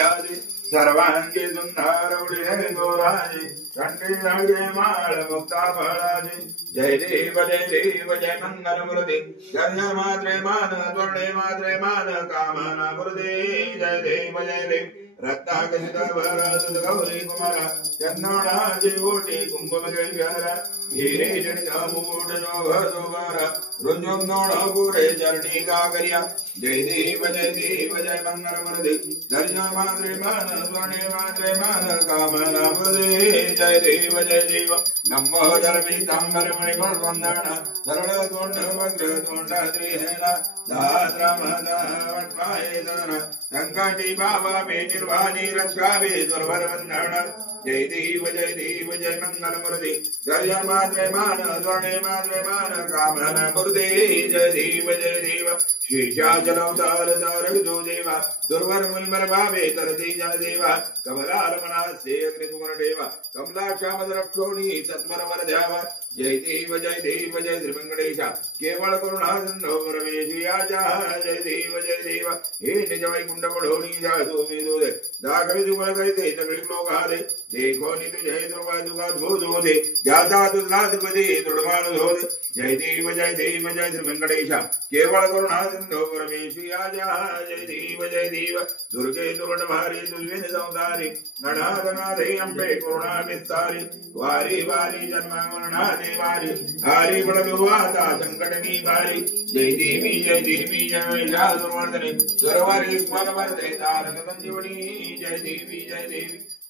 सर्वांगी सुंदरौड़े गोराजे कंठे माल मुक्ता फलाजे जय देव जय मंगल मूर्ति जय मात्रे मान स्वर्णे मात्रे मान कामना मूर्ति जय देव रत्नाकसित भरत गौरी कुमार चंदनाजी ओटी कुंभम गंगारा हीरे जनित मुकुट जोभर रुंजम नोड़ पूरे चरणी काकरिया जय देव जय मंगल मूर्ति जय मात्रे मान स्वर्णे मात्रे मान कामना मूर्ति जय देव लंबोदर पीतांबर मणिकुल वंदना सरल तोंड वक्र तोंड त्रिहेला दाद्रमदावट्पायेदन संकटी बाबा बेटिर्वाणी रक्षावे दुर्वर वंदना जय देव जय मंगल मूर्ति जय मात्रे मान स्वर्णे मात्रे मान कामना मूर्ति जय देव शीशाचलवतार तारक देवा दुर्वर मुलमर भावे तरती जन देवा कमलारमणा से अग्निकुमार देवा कमलाक्षामद रक्षोणी तत्पर वर ध्यावा जय देव जय श्री वेंकटेश केवल करुणा सिंधु परमेशियाचा जय देव हे निज वैकुंठ पढ़ोनी जासो मेदो दे दाखवी दुगुण कहते तगड़ी लोग आदे देखो नि तुझे दुर्वा दुगा धो दे जाता तुलाद पदे दुर्वाल धो दे जय देव जय श्री वेंकटेश केवल करुणा सिंधु परमेशियाचा जय देव दुर्गे दुर्गण भारी दुर्विन सौदारी गणाधनाधे अम्बे करुणा विस्तारी वारी वारी जन्म मरणा देवारी हारी बड़वाता संकट निवारी जय देवी जय महिषासुरमर्दनी सुरवरी स्मरवर्धे तारक संजीवनी जय देवी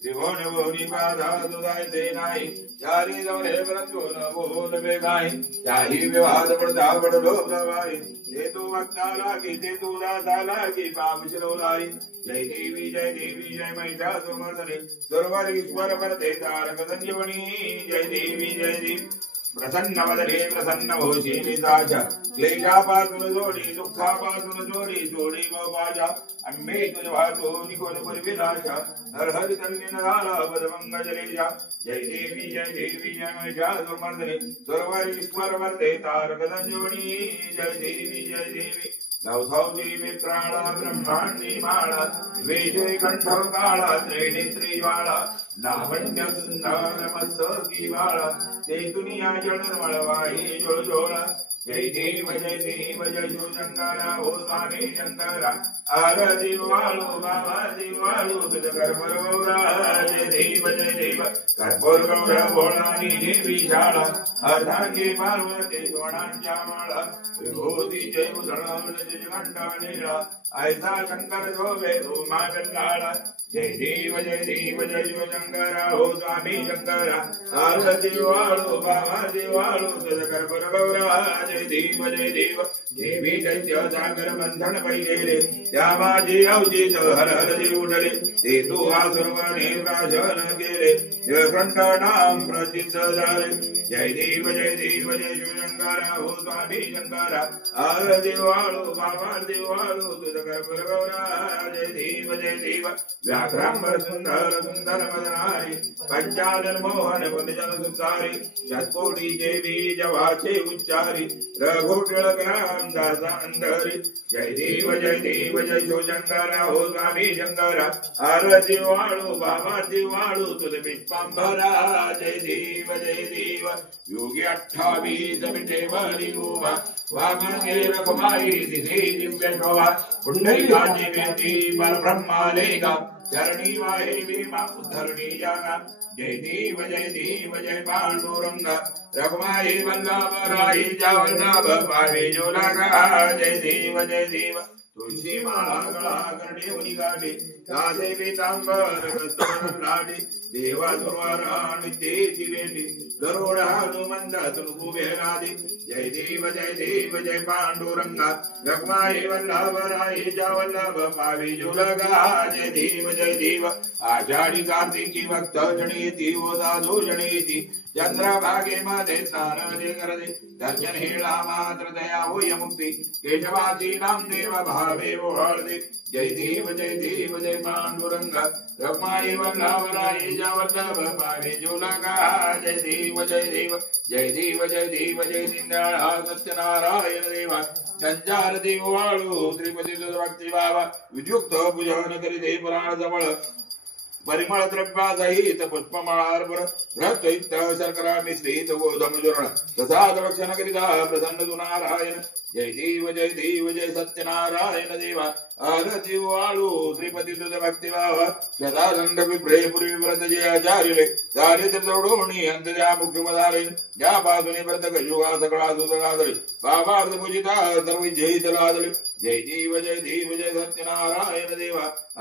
त्रिभुवन भुवनी बाधा दुदाय देनाई चारी दौरे परंतु न बोल बेगाई चाही विवाद बढ़ता बढ़ लोभ दवाई ये तो वक्ता लागी ते तू दाता लागी पाप चलोलाई जय देवी जय महिषासुरमर्दनी सुरवरी स्मरवर्धे तारक संजीवनी जय देवी प्रसन्न वदने प्रसन्न भोषीनिताच क्लेशापासून जोडी दुःखापासून जोडी बाजा अम्मे तुझवातो निकोल पुरविनाश हर हर तन्निन झाला पदमंगजलेजा जय देवी जय महिषासुरमर्दनी सुरवरी स्मरवर्धे तारक संजीवनी जय देवी नवधौजी विक्राळा ब्रह्मांडी माळा वेशे कंठव काळा त्रिनेत्री बाळा लावण्य सुंदर मस्तकी बाळा ते दुनिया जळवाळी जोळजोळा जय देव जय शंकरा हो स्वामी शंकरा आरती वाळू बाबा दिवाळू तुझ कर्पूर गौरा जय देव कर्पूर गौरा भोळानी देवी शाळा अर्धांगी पार्वती सोणांच्या माळा विभूती जय उधळवण जगंडाणीला ऐसा शंकर शोभे उमा गंगाळा जय देव जय शंकरा हो स्वामी शंकरा आरती वाळू बाबा दिवाळू तुझ कर्पूर गौरा जय देव देवी दैत्य सागर बंधन पैले त्या माझी अवजीत हर हर देव उठले ते तू आसुरवणे प्राशन केले जयकंठ नाम प्रसिद्ध झाले जय देव जय शिवशंकरा हो स्वामी शंकरा आरती वाळू बाबा दिवाळू तुझ कर्पूर गौरा जय देव व्याघ्रांबर सुंदर मदनारी पंचानन मोहन पुण्यजन सुतारी शतकोटी देवी जवाचे उच्चारी रघुटिळक रामदास अंधरी जय देव जय शिवशंकरा हो स्वामी शंकरा आरती वाळू बाबा दिवाळू तुझ विश्वांभरा जय देव योगी 28 मिटे वरी उभा वामन गेर कुमारी दिसे दिव्य शोभा पुंडरीकाची बेटी परब्रह्मालेगा चरणी वाहे भीमा उद्धरणी जागा जय देव जय पांडुरंग रघुमाई वल्लभ राई जावल्लभ पावे जो लगा जय देव तुलसी माला गळा करणे उनी गाठी दासे पीतांबर लाडी देवा दुर्वारा नित्येची भेटी गरुड हनुमंत तुलकू भेगादी जय देव जय पांडुरंगा रघुमाई वल्लभ राई जावल्लभ पावे जो लगा जय देव आषाढी कार्तिकी भक्त जनेती ओदा दो जनेती चंद्रभागे मते स्नानादि करते दर्शन हेला मात्र दया हुय मुक्ति केशवासीनां देव भावे वोहर्दे जय देव जय पांडुरंग रमाई वल्लभराय जवल्लभ पावे जोलका जय देव जय देव सत्यनारायण देव संचार देवाळू श्रीपती भक्ती बाबा विद्युक्त पूजन करीते पुराण जवळ परिमळ द्रव्यासहित पुष्पमाळार्पण रक्त शर्करा मिश्रित गोधूमचूर्ण प्रसाद भक्षण करिता प्रसन्न तु नारायण जय देव जय सत्यनारायण देव आरती वाळू श्रीपती भक्ती बाबा शतादंड विप्रे पुरी व्रत जय आचार्य दारिद्र्य दौडोणी अंतर्या मुख्यमदारे या पासुनी व्रत युगा सकळा सुदळादरी बाबार्थ पूजिता सर्व जय तलादरी जय देव जय सत्यनारायण देव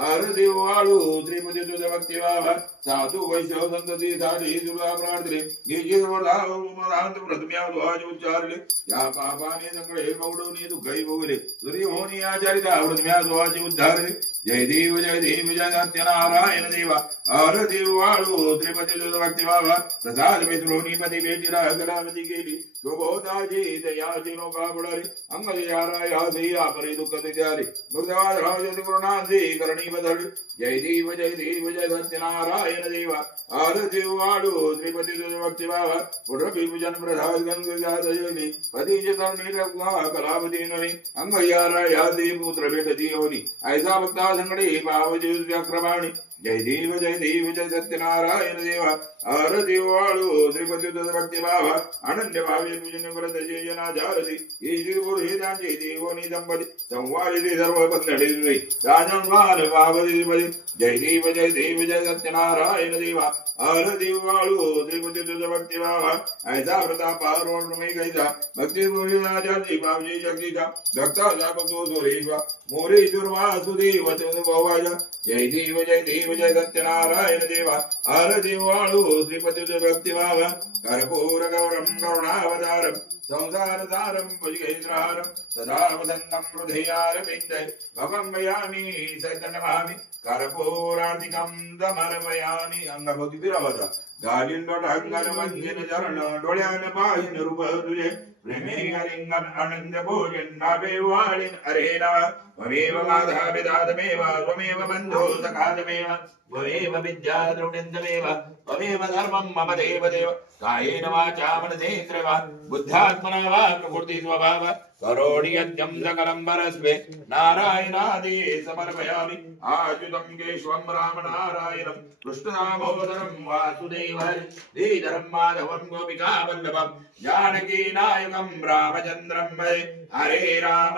आरती वाळू श्रीपती भक्ती बाबा साधु वैष्णव संतती साधी दुर्गा प्रार्थने गिरिजी वर्धांत प्रथम्या ध्वज उच्चारले या पापाने सगळे मौडवणी दुःखही भोगले सूर्य होनी आचारिता प्रथम्या ध्वज उद्धारले जय देव जय सत्यनारायण देवा आरती वाळू श्रीपती भक्ती बाबा प्रसाद मित्रोनी पती भेटीला गलामती केली शोभोताची दयाची नौका बुडाली अंगलियाराया सैया परी दुःख त्याले मृतवाद राजती पूर्णांती करणी बदलली जय देव जय सत्यनारायण देवा आरती वाळू श्रीपती भक्ती बाबा पुढे पूजन प्रसाद गंगली पतीचे तरुणी कलावती नळी अंगयाराया देव पुत्र भेटती होनी ऐसा भक्ता संगडे पावजी व्याक्रमाणी जय देव जय सत्यनारायण देवा आरती वाळू श्रीपती भक्ती बाबा अनन्य भावे पूजन व्रत जनाचारती ये गुरु त्यांचे देवोनी दंपती संवादिते सर्व बंधडे राजन बाबरी जय देव जय सत्यनारायण देवा आरती वाळू श्रीपती भक्ती बाबा ऐसा प्रताप पारोणमय कैसा भक्ती गुरुनाचार्य बाबजी शक्तीचा भक्ता भक्तो सुरेश्वर मोरेश्वर वासुदेव भवाजा जय देव जय सत्यनारायण देवा आरती वाळू श्रीपती भक्ती बाबा कर्पूर गौरम करुणावतारम संसार सारम भुजगेन्द्रहारम सदा वदन्तं हृदयारविन्दे भवं मयामि सतनमामि कर्पूरार्तिकं दमर्पयामि अंगभक्तिभिरवता गालिंदोट अंगन मंजिन चरण डोळ्यान पाहिन रूप तुझे प्रेमे हरिंगन आनंद भोजन नाभे वाळीन अरेना त्वमेव माधा विदातमेव त्वमेव बन्धो सखादमेव त्वमेव विद्या द्रविणेन्द्रमेव त्वमेव धर्मं मम देव कायेन वाचा मनसेन्द्रिया बुद्धात्मना वा प्रकृति स्वभाव करोड़ि यज्ञं सकलं परस्मै नारायणादि समर्पयामि आच्युतं केशवं राम नारायणं कृष्णदामोदरं वासुदेवं श्रीधरं माधवं गोपिकावल्लभं जानकी नायकं रामचन्द्रं भजे हरे राम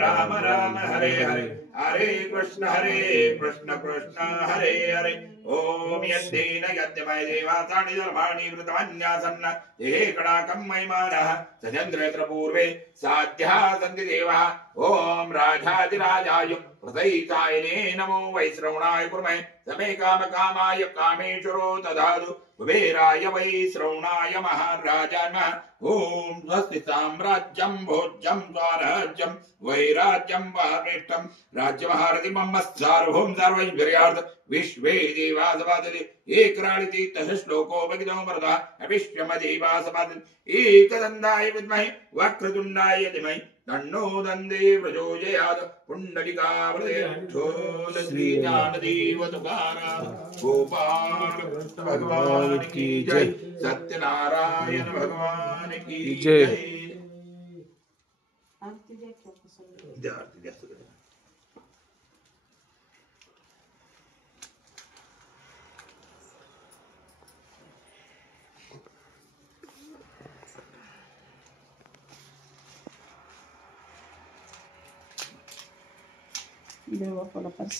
राम राम हरे हरे हरे कृष्ण कृष्ण हरे हरे ओम यद्देन यद्यमय देवातानि धर्माणि कृतमन्यासन्न ये कडाकं महिमानः सचन्द्रेत्र पूर्वे साध्या सन्ति देवः ओम राजाधिराजाय प्रसहितायने नमो वैश्रवणाय कुर्महे समे कामकामाय कामेश्वरो ददातु कुबेराय वैश्रवणाय महाराजानः ओम स्वस्ति साम्राज्यं भोज्यं स्वराज्यं वैराज्यं वारिष्ठं राज्यमहारथि मम सार्वभौम सर्वैश्वर्यार्थ विश्वे देवा सपादते एकराळिति तस्य श्लोको भगिनो मरदा विश्वमदेवा सपादते एकदन्ताय विद्महे वक्रतुण्डाय धीमहि तन्नो दन्दे प्रचोदयात् पुण्डलिकावृते ढोल श्री ज्ञानदेव तुकाराम गोपाल भगवान की जय सत्यनारायण भगवान की जय Devo con la